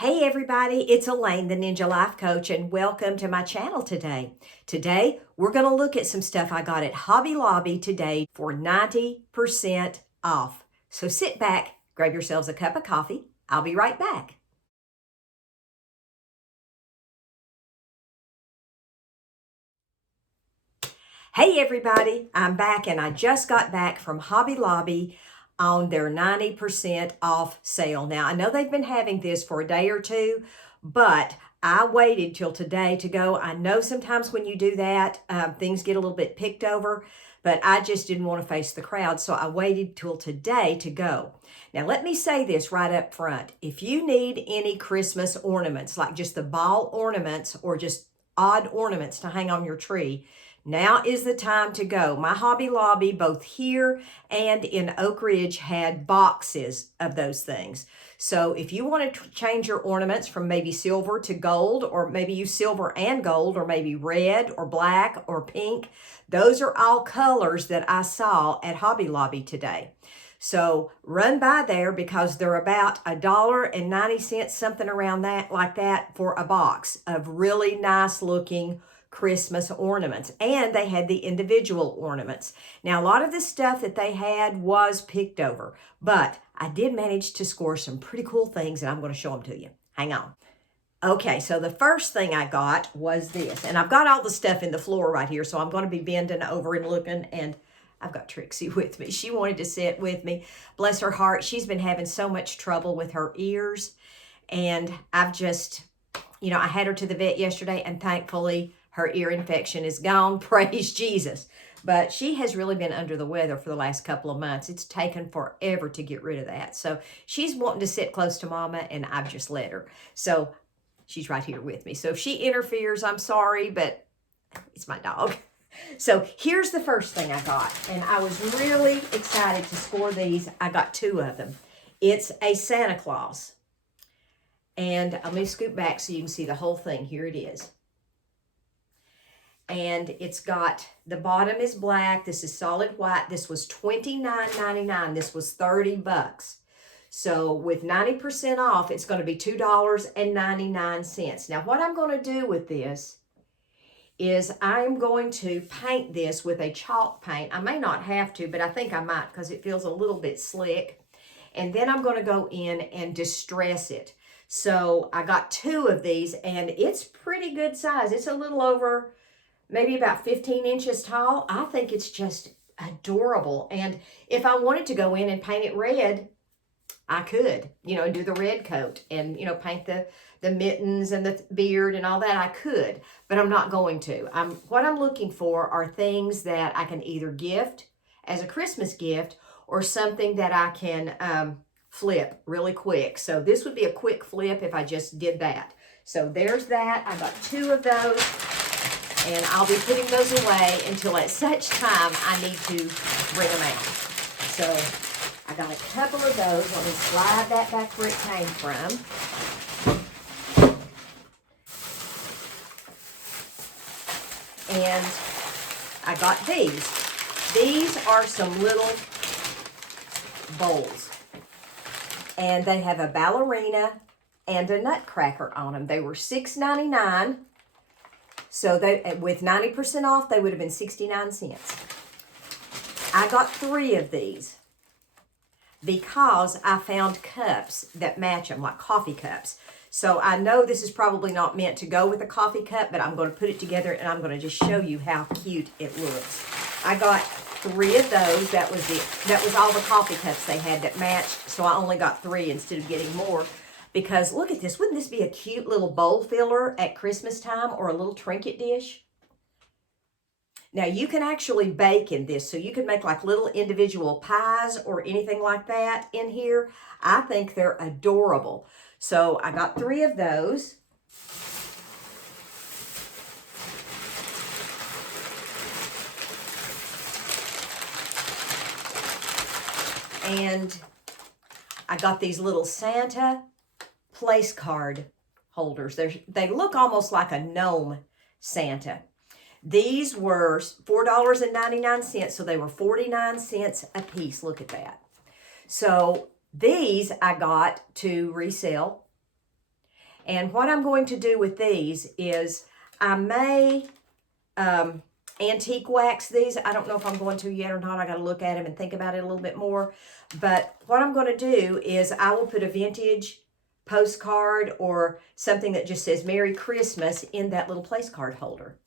Hey everybody, it's Elaine, the Ninja Life Coach, and welcome to my channel today. Today, we're going to look at some stuff I got at Hobby Lobby today for 90% off. So sit back, grab yourselves a cup of coffee. I'll be right back. Hey everybody, I'm back and I just got back from Hobby Lobby on their 90% off sale. Now, I know they've been having this for a day or two, but I waited till today to go. I know sometimes when you do that, things get a little bit picked over, but I just didn't want to face the crowd, so I waited till today to go. Now, let me say this right up front. If you need any Christmas ornaments, like just the ball ornaments or just odd ornaments to hang on your tree, now is the time to go. My Hobby Lobby, both here and in Oak Ridge, had boxes of those things. So if you want to change your ornaments from maybe silver to gold, or maybe use silver and gold, or maybe red or black or pink, those are all colors that I saw at Hobby Lobby today. So run by there because they're about $1.90, something around that, like that, for a box of really nice looking Christmas ornaments. And they had the individual ornaments. Now, a lot of the stuff that they had was picked over, but I did manage to score some pretty cool things, and I'm going to show them to you. Hang on. Okay, so the first thing I got was this, and I've got all the stuff in the floor right here, so I'm going to be bending over and looking, and I've got Trixie with me. She wanted to sit with me. Bless her heart. She's been having so much trouble with her ears, and I've just, I had her to the vet yesterday, and thankfully her ear infection is gone. Praise Jesus. But she has really been under the weather for the last couple of months. It's taken forever to get rid of that. So she's wanting to sit close to Mama, and I've just let her. So she's right here with me. So if she interferes, I'm sorry, but it's my dog. So here's the first thing I got, and I was really excited to score these. I got two of them. It's a Santa Claus. And let me scoot back so you can see the whole thing. Here it is. And it's got, the bottom is black. This is solid white. This was $29.99. This was 30 bucks. So with 90% off, it's going to be $2.99. Now, what I'm going to do with this is I'm going to paint this with a chalk paint. I may not have to, but I think I might because it feels a little bit slick. And then I'm going to go in and distress it. So I got two of these, and it's pretty good size. It's a little over maybe about 15 inches tall. I think it's just adorable. And if I wanted to go in and paint it red, I could, do the red coat and, paint the mittens and the beard and all that. I could, but I'm not going to. What I'm looking for are things that I can either gift as a Christmas gift or something that I can flip really quick. So this would be a quick flip if I just did that. So there's that. I got two of those, and I'll be putting those away until at such time I need to bring them out. So I got a couple of those. Let me slide that back where it came from. And I got these. These are some little bowls. And they have a ballerina and a nutcracker on them. They were $6.99. So they, with 90% off, they would have been 69 cents. I got three of these because I found cups that match them, like coffee cups. So I know this is probably not meant to go with a coffee cup, but I'm going to put it together and I'm going to just show you how cute it looks. I got three of those. That was all the coffee cups they had that matched. So I only got three instead of getting more. Because look at this. Wouldn't this be a cute little bowl filler at Christmas time, or a little trinket dish? Now, you can actually bake in this, so you can make like little individual pies or anything like that in here. I think they're adorable. So I got three of those. And I got these little Santa place card holders. They look almost like a gnome Santa. These were $4.99, so they were 49 cents a piece. Look at that. So these I got to resell And what I'm going to do with these is I may antique wax these. I don't know if I'm going to yet or not. I got to look at them and think about it a little bit more. But what I'm going to do is I will put a vintage postcard or something that just says Merry Christmas in that little place card holder.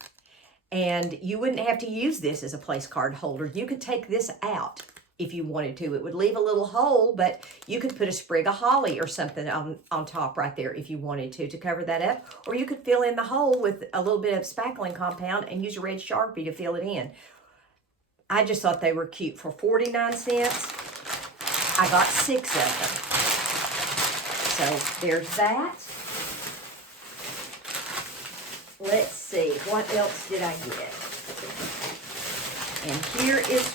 And you wouldn't have to use this as a place card holder. You could take this out if you wanted to. It would leave a little hole, but you could put a sprig of holly or something on top right there if you wanted to cover that up. Or you could fill in the hole with a little bit of spackling compound and use a red Sharpie to fill it in. I just thought they were cute. For 49 cents, I got 6 of them. So there's that. Let's see, what else did I get? And here is,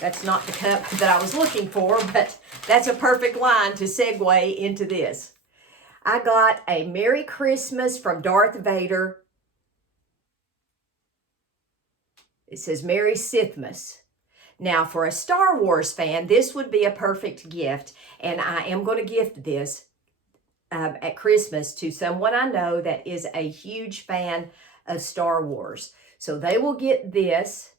that's not the cup that I was looking for, but that's a perfect line to segue into this. I got a Merry Christmas from Darth Vader. It says Merry Sithmas. Now, for a Star Wars fan, this would be a perfect gift, and I am going to gift this at Christmas to someone I know that is a huge fan of Star Wars. So they will get this.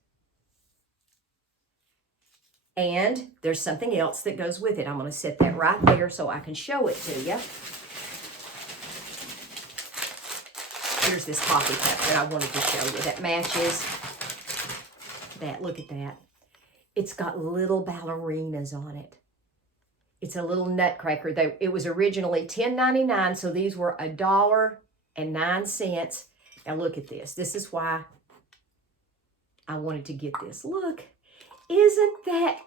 And there's something else that goes with it. I'm going to set that right there so I can show it to you. Here's this coffee cup that I wanted to show you that matches that. Look at that. It's got little ballerinas on it. It's a little nutcracker. It was originally $10.99, so these were $1.09. Now look at this. This is why I wanted to get this. Look, isn't that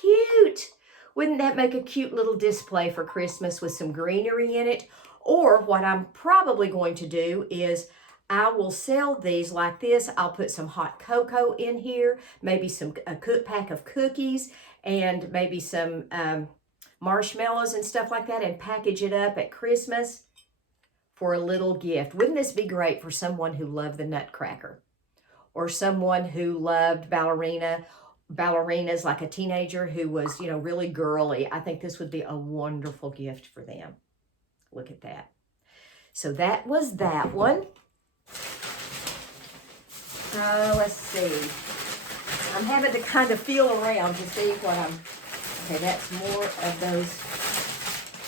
cute? Wouldn't that make a cute little display for Christmas with some greenery in it? Or what I'm probably going to do is I will sell these like this. I'll put some hot cocoa in here, maybe a pack of cookies, and maybe some marshmallows and stuff like that, and package it up at Christmas for a little gift. Wouldn't this be great for someone who loved the Nutcracker, or someone who loved ballerinas like a teenager who was, you know, really girly? I think this would be a wonderful gift for them. Look at that. So that was that one. Let's see. I'm having to kind of feel around to see what I'm... Okay, that's more of those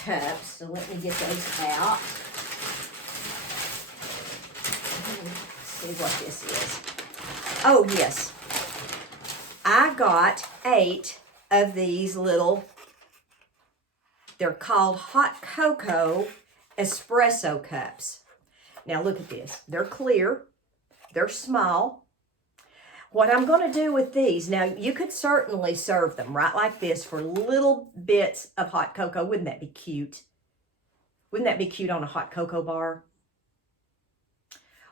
cups. So let me get those out. Let's see what this is. Oh, yes. I got 8 of these little, they're called hot cocoa espresso cups. Now look at this. They're clear. They're small. What I'm going to do with these, now you could certainly serve them right like this for little bits of hot cocoa. Wouldn't that be cute? Wouldn't that be cute on a hot cocoa bar?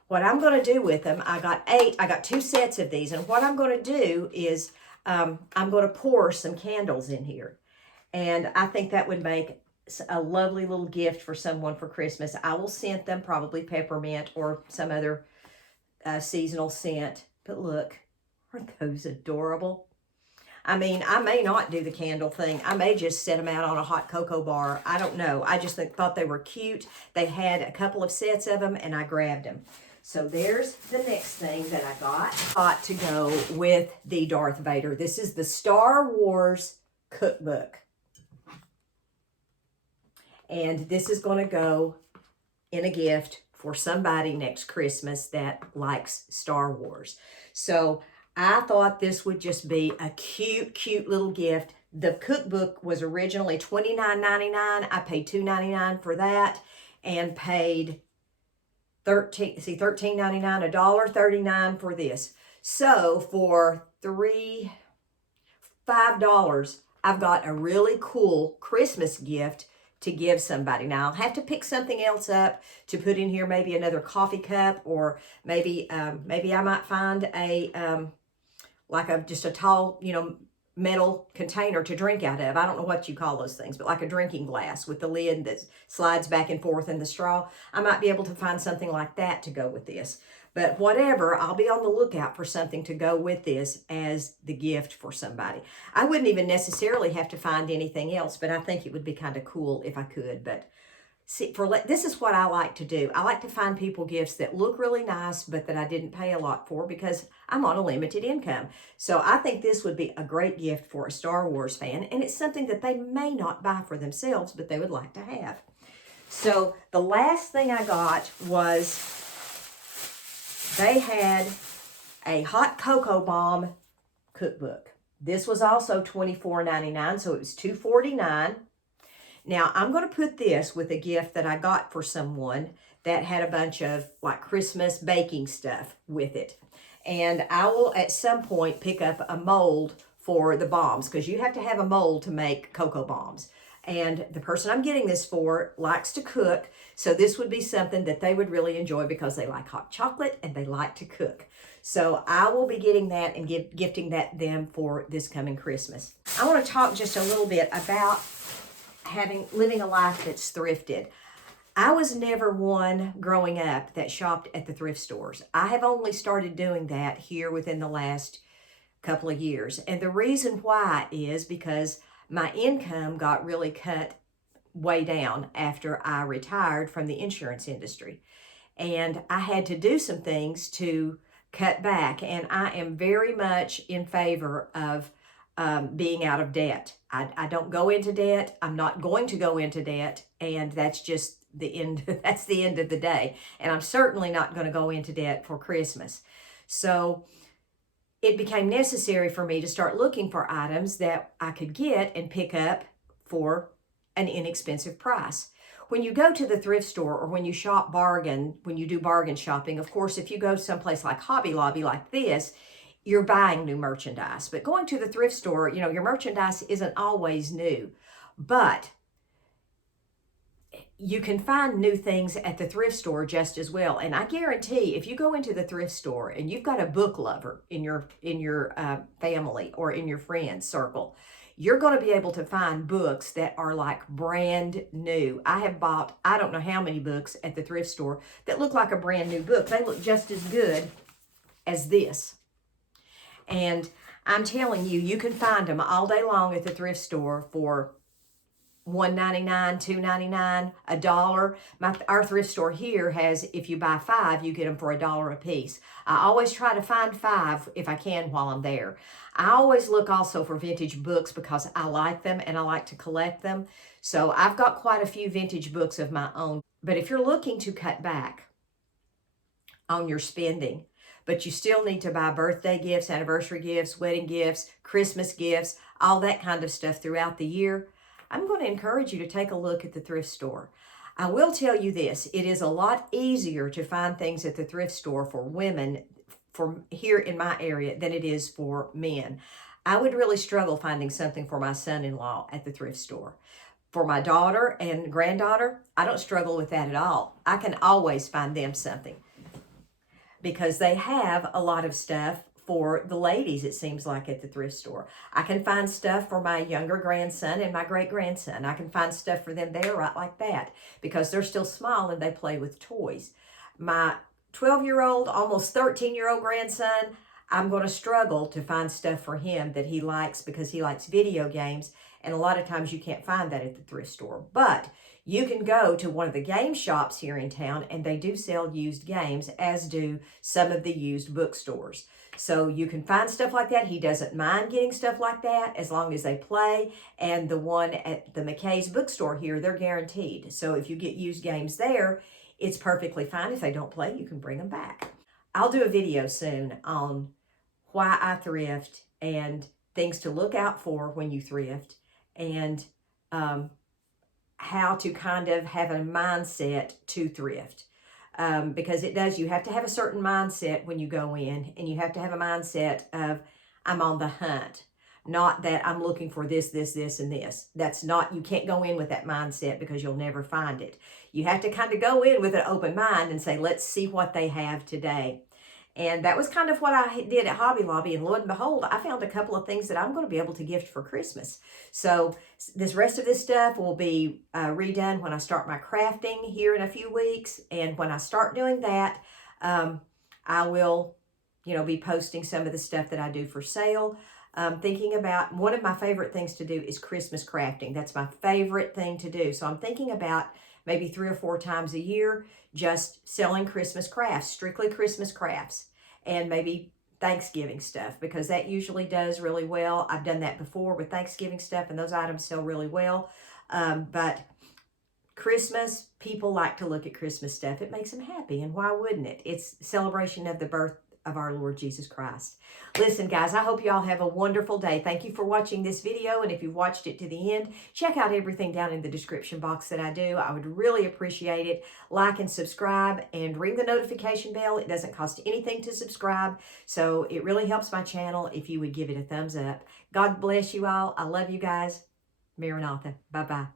What I'm going to do with them, I got 2 sets of these, and what I'm going to do is I'm going to pour some candles in here. And I think that would make a lovely little gift for someone for Christmas. I will scent them, probably peppermint or some other seasonal scent. But look, aren't those adorable? I mean, I may not do the candle thing. I may just set them out on a hot cocoa bar. I don't know. I just thought they were cute. They had a couple of sets of them, and I grabbed them. So there's the next thing that I got to go with the Darth Vader. This is the Star Wars cookbook. And this is going to go in a gift for somebody next Christmas that likes Star Wars. So I thought this would just be a cute, cute little gift. The cookbook was originally $29.99. I paid $2.99 for that and paid $13.99, $1.39 for this. So for $5, I've got a really cool Christmas gift to give somebody. Now I'll have to pick something else up to put in here, maybe another coffee cup, or maybe I might find a just a tall, metal container to drink out of. I don't know what you call those things, but like a drinking glass with the lid that slides back and forth and the straw. I might be able to find something like that to go with this. But whatever, I'll be on the lookout for something to go with this as the gift for somebody. I wouldn't even necessarily have to find anything else, but I think it would be kind of cool if I could. But See, this is what I like to do. I like to find people gifts that look really nice, but that I didn't pay a lot for because I'm on a limited income. So I think this would be a great gift for a Star Wars fan, and it's something that they may not buy for themselves, but they would like to have. So the last thing I got was they had a hot cocoa bomb cookbook. This was also $24.99, so it was $2.49. Now, I'm going to put this with a gift that I got for someone that had a bunch of like Christmas baking stuff with it. And I will at some point pick up a mold for the bombs because you have to have a mold to make cocoa bombs. And the person I'm getting this for likes to cook, so this would be something that they would really enjoy because they like hot chocolate and they like to cook. So I will be getting that and gifting that them for this coming Christmas. I want to talk just a little bit about living a life that's thrifted. I was never one growing up that shopped at the thrift stores. I have only started doing that here within the last couple of years. And the reason why is because my income got really cut way down after I retired from the insurance industry. And I had to do some things to cut back. And I am very much in favor of being out of debt. I don't go into debt. I'm not going to go into debt. And that's just the end. That's the end of the day. And I'm certainly not going to go into debt for Christmas. So it became necessary for me to start looking for items that I could get and pick up for an inexpensive price. When you go to the thrift store or when you shop bargain, when you do bargain shopping, of course, if you go someplace like Hobby Lobby like this, you're buying new merchandise. But going to the thrift store, you know, your merchandise isn't always new. But you can find new things at the thrift store just as well. And I guarantee if you go into the thrift store and you've got a book lover in your family or in your friends circle, you're going to be able to find books that are like brand new. I have bought, I don't know how many books at the thrift store that look like a brand new book. They look just as good as this. And I'm telling you, you can find them all day long at the thrift store for $1.99, $2.99, $1. Our thrift store here has, if you buy 5, you get them for $1 a piece. I always try to find 5 if I can while I'm there. I always look also for vintage books because I like them and I like to collect them. So I've got quite a few vintage books of my own. But if you're looking to cut back on your spending, but you still need to buy birthday gifts, anniversary gifts, wedding gifts, Christmas gifts, all that kind of stuff throughout the year, I'm going to encourage you to take a look at the thrift store. I will tell you this, it is a lot easier to find things at the thrift store for women from here in my area than it is for men. I would really struggle finding something for my son-in-law at the thrift store. For my daughter and granddaughter, I don't struggle with that at all. I can always find them something because they have a lot of stuff for the ladies, it seems like, at the thrift store. I can find stuff for my younger grandson and my great-grandson. I can find stuff for them there right like that because they're still small and they play with toys. My 12-year-old, almost 13-year-old grandson, I'm going to struggle to find stuff for him that he likes because he likes video games, and a lot of times you can't find that at the thrift store. But you can go to one of the game shops here in town, and they do sell used games, as do some of the used bookstores. So you can find stuff like that. He doesn't mind getting stuff like that as long as they play. And the one at the McKay's bookstore here, they're guaranteed. So if you get used games there, it's perfectly fine. If they don't play, you can bring them back. I'll do a video soon on why I thrift and things to look out for when you thrift and how to kind of have a mindset to thrift. Because it does, you have to have a certain mindset when you go in, and you have to have a mindset of, I'm on the hunt, not that I'm looking for this, this, this, and this. That's not, you can't go in with that mindset because you'll never find it. You have to kind of go in with an open mind and say, let's see what they have today. And that was kind of what I did at Hobby Lobby. And lo and behold, I found a couple of things that I'm going to be able to gift for Christmas. So this rest of this stuff will be redone when I start my crafting here in a few weeks. And when I start doing that, I will, be posting some of the stuff that I do for sale. Thinking about, one of my favorite things to do is Christmas crafting. That's my favorite thing to do. So I'm thinking about maybe 3 or 4 times a year, just selling Christmas crafts, strictly Christmas crafts, and maybe Thanksgiving stuff, because that usually does really well. I've done that before with Thanksgiving stuff, and those items sell really well. But Christmas, people like to look at Christmas stuff. It makes them happy, and why wouldn't it? It's celebration of the birth of our Lord Jesus Christ. Listen, guys, I hope you all have a wonderful day. Thank you for watching this video, and if you've watched it to the end, check out everything down in the description box that I do. I would really appreciate it. Like and subscribe, and ring the notification bell. It doesn't cost anything to subscribe, so it really helps my channel if you would give it a thumbs up. God bless you all. I love you guys. Maranatha. Bye-bye.